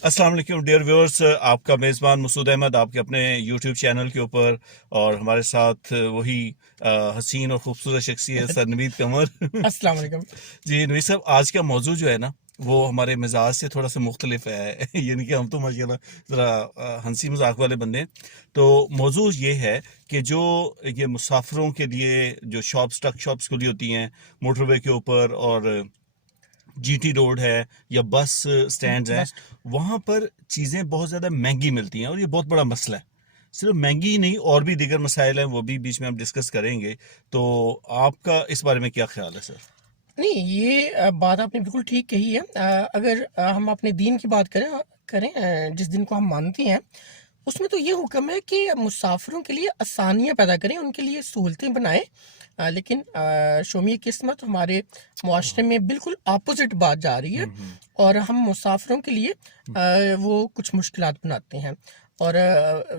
अस्सलाम वालेकुम dear viewers, आपका मेज़बान मसूद अहमद आपके अपने यूट्यूब चैनल के ऊपर। और हमारे साथ वही हसीन और खूबसूरत शख्सियत सर नवीद कमर। अस्सलाम वालेकुम। जी नवीद साहब, आज का मौजू जो है ना वो हमारे मिजाज से थोड़ा सा मुख्तलिफ है। यानी कि हम तो माशाल्लाह ज़रा हंसी मजाक वाले बंदे हैं। तो मौजू ये है कि जो ये मुसाफिरों के लिए जो शॉप्स ट्रक शॉप्स खुली होती हैं मोटरवे के ऊपर, और जीटी रोड है या बस स्टैंड्स हैं, बस वहाँ पर चीज़ें बहुत ज़्यादा महंगी मिलती हैं और ये बहुत बड़ा मसला है। सिर्फ महंगी ही नहीं, और भी दीगर मसाइल हैं, वो भी बीच में हम डिस्कस करेंगे। तो आपका इस बारे में क्या ख्याल है सर? नहीं, ये बात आपने बिल्कुल ठीक कही है। अगर हम अपने दीन की बात करें, जिस दिन को हम मानते हैं, उसमें तो ये हुक्म है कि मुसाफिरों के लिए आसानियां पैदा करें, उनके लिए सहूलतें बनाएं। लेकिन शोमी किस्मत हमारे मुआशरे में बिल्कुल अपोजिट बात जा रही है, और हम मुसाफिरों के लिए वो कुछ मुश्किलात बनाते हैं। और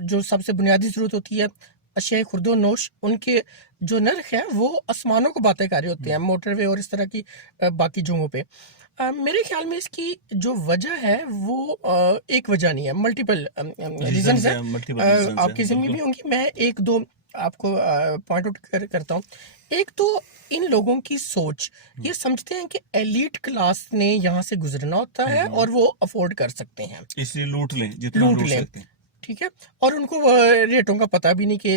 जो सबसे बुनियादी ज़रूरत होती है अशिया खुर्दो नोश, उनके जो नर्ख हैं वो आसमानों को बातें कर रहे होते हैं मोटरवे और इस तरह की बाकी जगहों पे। मेरे ख्याल में इसकी जो वजह है वो एक वजह नहीं है, मल्टीपल रीजंस रीजंस हैं। हैं, मल्टीपल रीजंस हैं, आपकी ज़िम्मे भी बिल्कुल। होंगी, मैं एक दो आपको पॉइंट आउट करता हूँ। एक तो इन लोगों की सोच, ये समझते हैं कि एलीट क्लास ने यहाँ से गुजरना होता है और वो अफोर्ड कर सकते हैं, इसलिए लूट लें जितना लूट लूट लें। सकते हैं। ठीक है। और उनको रेटों का पता भी नहीं कि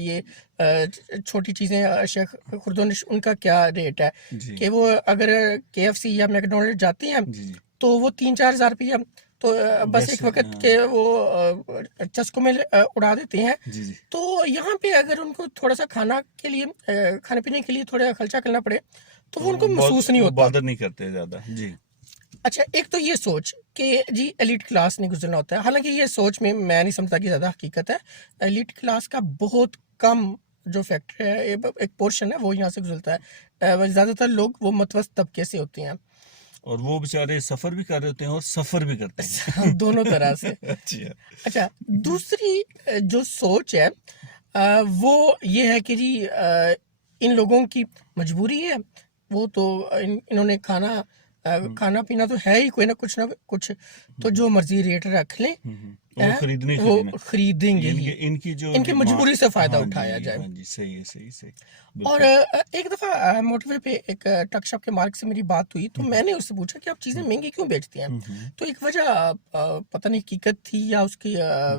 ये छोटी चीज़ें अशिया खुर्दोनिश उनका क्या रेट है। जी कि वो अगर केएफसी या मैकडोनल्ड जाते हैं जी जी। तो वो 3-4 हज़ार रुपया तो बस एक वैसे वक्त के वो चस्कों में उड़ा देते हैं। जी जी। तो यहाँ पे अगर उनको थोड़ा सा खाना के लिए खाने पीने के लिए थोड़ा खर्चा करना पड़े तो तो वो उनको महसूस नहीं वो होता। बॉदर नहीं करते ज़्यादा जी। अच्छा, एक तो ये सोच कि जी एलिट क्लास नहीं गुजरना होता है, हालांकि ये सोच में मैं नहीं समझता कि ज़्यादा हकीकत है। एलिट क्लास का बहुत कम जो फैक्टर है, एक पोर्शन है, वो यहाँ से गुजरता है। ज़्यादातर लोग वो मतवस्त तबके से होते हैं। और वो बेचारे सफ़र भी कर रहे होते हैं और सफ़र भी करते हैं। दोनों तरह से। अच्छा। अच्छा, दूसरी जो सोच है वो ये है कि जी इन लोगों की मजबूरी है। वो तो इन्होंने खाना पीना तो है ही, कोई ना कुछ, तो जो मर्जी रेट रख लें, वो खरीदने वो खरीदने खरीदेंगे इनके ही। इनकी जो इनकी डिमांड। मजबूरी से फायदा हाँ उठाया जी जाए। हाँ जी, सही है सही सही। और बिल्कुल। एक दफ़ा मोटरवे पे एक ट्रक शॉप के मालिक से मेरी बात हुई, तो मैंने उससे पूछा कि आप चीज़ें महंगी क्यों बेचते हैं। तो एक वजह पता नहीं हकीकत थी या उसकी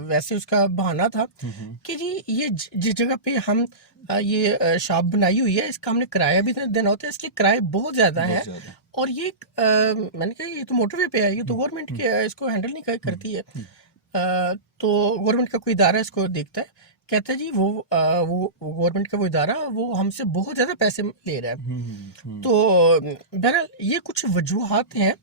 वैसे उसका बहाना था कि जी ये जिस जगह पे हम ये शॉप बनाई हुई है, इसका हमने किराया भी देना होता है, इसके किराए बहुत ज़्यादा बहुत हैं। ज़्यादा। और ये मैंने कहा ये तो मोटरवे पे है, ये तो गवर्नमेंट के इसको हैंडल नहीं करती है। तो गवर्नमेंट का कोई इदारा इसको देखता है। कहता है जी वो गवर्नमेंट का वो इदारा वो हमसे बहुत ज़्यादा पैसे ले रहा है। तो बहरहाल ये कुछ वजूहात हैं,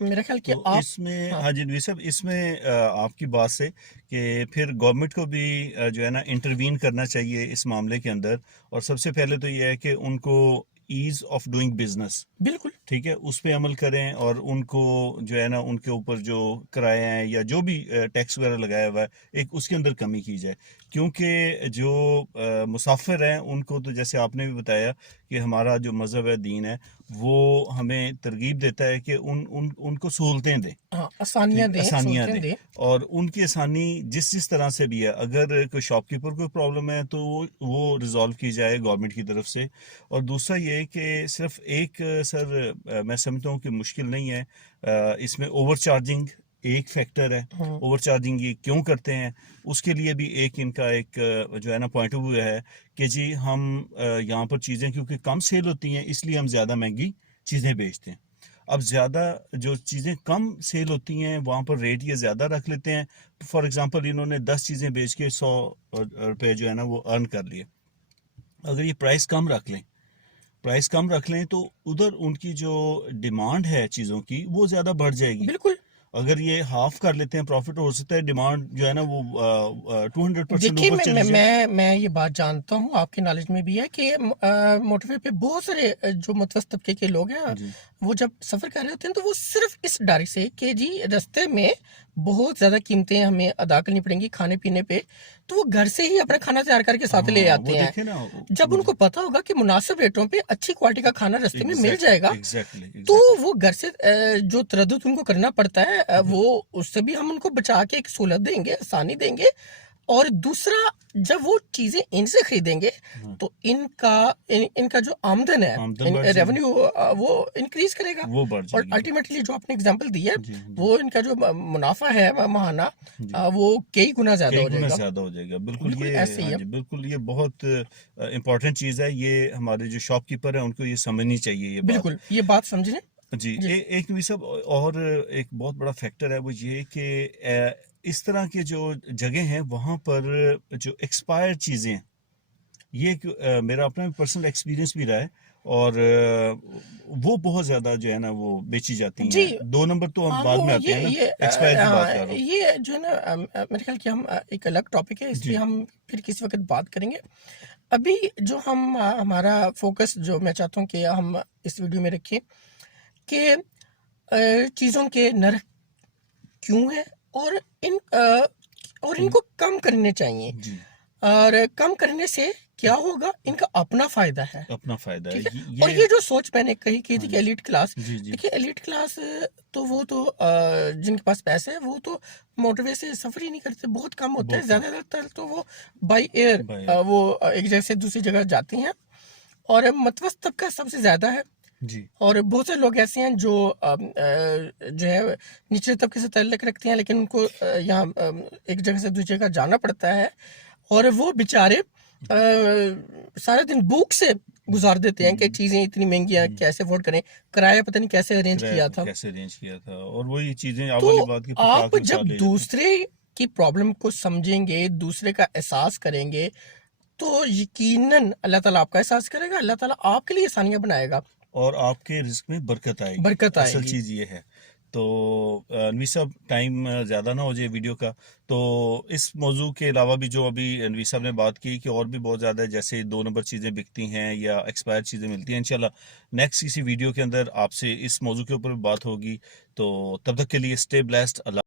मेरा ख्याल कि तो आप। इसमें हाँ। हाँ जी नवीस साहब, इसमें आपकी बात से कि फिर गवर्नमेंट को भी जो है ना इंटरवीन करना चाहिए इस मामले के अंदर। और सबसे पहले तो ये है कि उनको ईज ऑफ डूइंग बिजनेस, बिल्कुल। ठीक है, उस पे अमल करें। और उनको जो है ना उनके ऊपर जो किराए हैं या जो भी टैक्स वगैरह लगाया हुआ है, एक उसके अंदर कमी की जाए। क्योंकि जो मुसाफिर हैं उनको तो जैसे आपने भी बताया कि हमारा जो मज़हब है, दीन है, वो हमें तरगीब देता है कि उनको सहूलतें दें। हाँ, आसानियाँ ठीक, दें, आसानियाँ सहूलतें दें। दें। और उनकी आसानी जिस तरह से भी है, अगर कोई शॉपकीपर कोई प्रॉब्लम है तो वो रिजॉल्व की जाए गवर्नमेंट की तरफ से। और दूसरा ये है कि सिर्फ एक सर मैं समझता हूँ कि मुश्किल नहीं है। इसमें ओवर चार्जिंग एक फैक्टर है। हम्म। ओवर चार्जिंग ये क्यों करते हैं, उसके लिए भी इनका एक जो है ना पॉइंट ऑफ व्यू है कि जी हम यहाँ पर चीज़ें क्योंकि कम सेल होती हैं इसलिए हम ज़्यादा महंगी चीज़ें बेचते हैं। अब ज़्यादा जो चीज़ें कम सेल होती हैं वहाँ पर रेट ये ज़्यादा रख लेते हैं। फॉर एग्जांपल इन्होंने 10 चीज़ें बेच के 100 रुपये जो है ना वो अर्न कर लिए। अगर ये प्राइस कम रख लें तो उधर उनकी जो डिमांड है चीज़ों की वो ज़्यादा बढ़ जाएगी। बिल्कुल। अगर ये हाफ कर लेते हैं प्रॉफिट, हो सकता है डिमांड जो है ना वो 200% देखिए, ऊपर चली जाए। मैं ये बात जानता हूँ, आपके नॉलेज में भी है कि मोटरवे पे बहुत सारे जो मतवस्त तबके के लोग हैं, जी वो जब सफ़र कर रहे होते हैं तो वो सिर्फ इस डर से कि जी रास्ते में बहुत ज़्यादा कीमतें हमें अदा करनी पड़ेंगी खाने पीने पे, तो वो घर से ही अपना खाना तैयार करके साथ ले हाँ, आते वो हैं। देखे ना जब उनको पता होगा कि मुनासिब रेटों पे अच्छी क्वालिटी का खाना रास्ते में मिल एग्जैक्टली जाएगा, एग्जैक्टली तो वो घर से जो तरद्दुत उनको करना पड़ता है, वो उससे भी हम उनको बचा के एक सहूलत देंगे, आसानी देंगे। और दूसरा, जब वो चीजें इनसे खरीदेंगे हाँ, तो इनका जो आमदन है, आमदन बढ़ जाएगी, रेवेन्यू, वो इंक्रीज करेगा। वो बढ़ और जाएगी। अल्टीमेटली जो आपने एग्जांपल दिया है, जी जी वो इनका जो मुनाफा है महाना, जी, वो कई गुना ज्यादा कई हो गुना जाएगा। ज्यादा हो जाएगा। बिल्कुल बिल्कुल ये, ऐसे ही हाँ है। जी बिल्कुल, ये बहुत इंपॉर्टेंट चीज़ है। ये हमारे जो शॉपकीपर है उनको ये समझनी चाहिए ये बात। बिल्कुल ये बात समझने। जी, जी एक नबी साहब, और एक बहुत बड़ा फैक्टर है वो ये कि इस तरह के जो जगह हैं वहाँ पर जो एक्सपायर्ड चीज़ें हैं, ये मेरा अपना पर्सनल एक्सपीरियंस भी रहा है, और वो बहुत ज़्यादा जो है ना वो बेची जाती जी। हैं। 2 नंबर तो हम हाँ, बाद वो में आते हैं ना, एक्सपायर की बात कर रहा हूँ। ये जो है ना, मेरे ख्याल कि हम एक अलग टॉपिक है, इस पे जी हम फिर किसी वक्त बात करेंगे। अभी जो हम हमारा फोकस जो मैं चाहता हूँ कि हम इस वीडियो में रखें कि चीज़ों के नर्क क्यों है, और और इन इनको कम करने चाहिए। जी, और कम करने से क्या होगा, इनका अपना फायदा है। अपना फायदा है ठीक है। और ये। ये जो सोच मैंने की हाँ थी कि जी एलिट क्लास, जी जी देखिए एलिट क्लास तो वो तो जिनके पास पैसे है वो तो मोटरवे से सफर ही नहीं करते, बहुत कम होता है। बहुत कम ज्यादातर तो वो बाई एयर बाय। वो एक जगह से दूसरी जगह जाती हैं। और मतवस्त तबका सबसे ज्यादा है। जी और बहुत से लोग ऐसे हैं जो जो है निचले तबके से ताल्लुक रखते हैं, लेकिन उनको यहाँ एक जगह से दूसरी जगह जाना पड़ता है। और वो बेचारे सारा दिन भूख से गुजार देते हैं कि हम्म, चीज़ें इतनी महंगी हैं, कैसे अफोर्ड करें। किराया पता नहीं कैसे अरेंज किराया किया था। कैसे अरेंज किया था, और वही चीजें आप तो वाली बात की आप पटाख जब मिसाल ले लेते हैं। दूसरे की प्रॉब्लम को समझेंगे, दूसरे का एहसास करेंगे, तो यकीनन अल्लाह ताला आपका एहसास करेगा, अल्लाह ताला आपके लिए आसानियां बनाएगा, और आपके रिस्क में बरकत आएगी, बरकत असल आएगी। चीज़ ये है। तो अनवी साहब, टाइम ज़्यादा ना हो जाए वीडियो का, तो इस मौजू के अलावा भी जो अभी अनवी साहब ने बात की कि और भी बहुत ज़्यादा है, जैसे 2 नंबर चीज़ें बिकती हैं या एक्सपायर चीज़ें मिलती हैं, इंशाल्लाह नेक्स्ट किसी वीडियो के अंदर आपसे इस मौजू के ऊपर बात होगी। तो तब तक के लिए स्टे ब्लेस्ड। अल्लाह।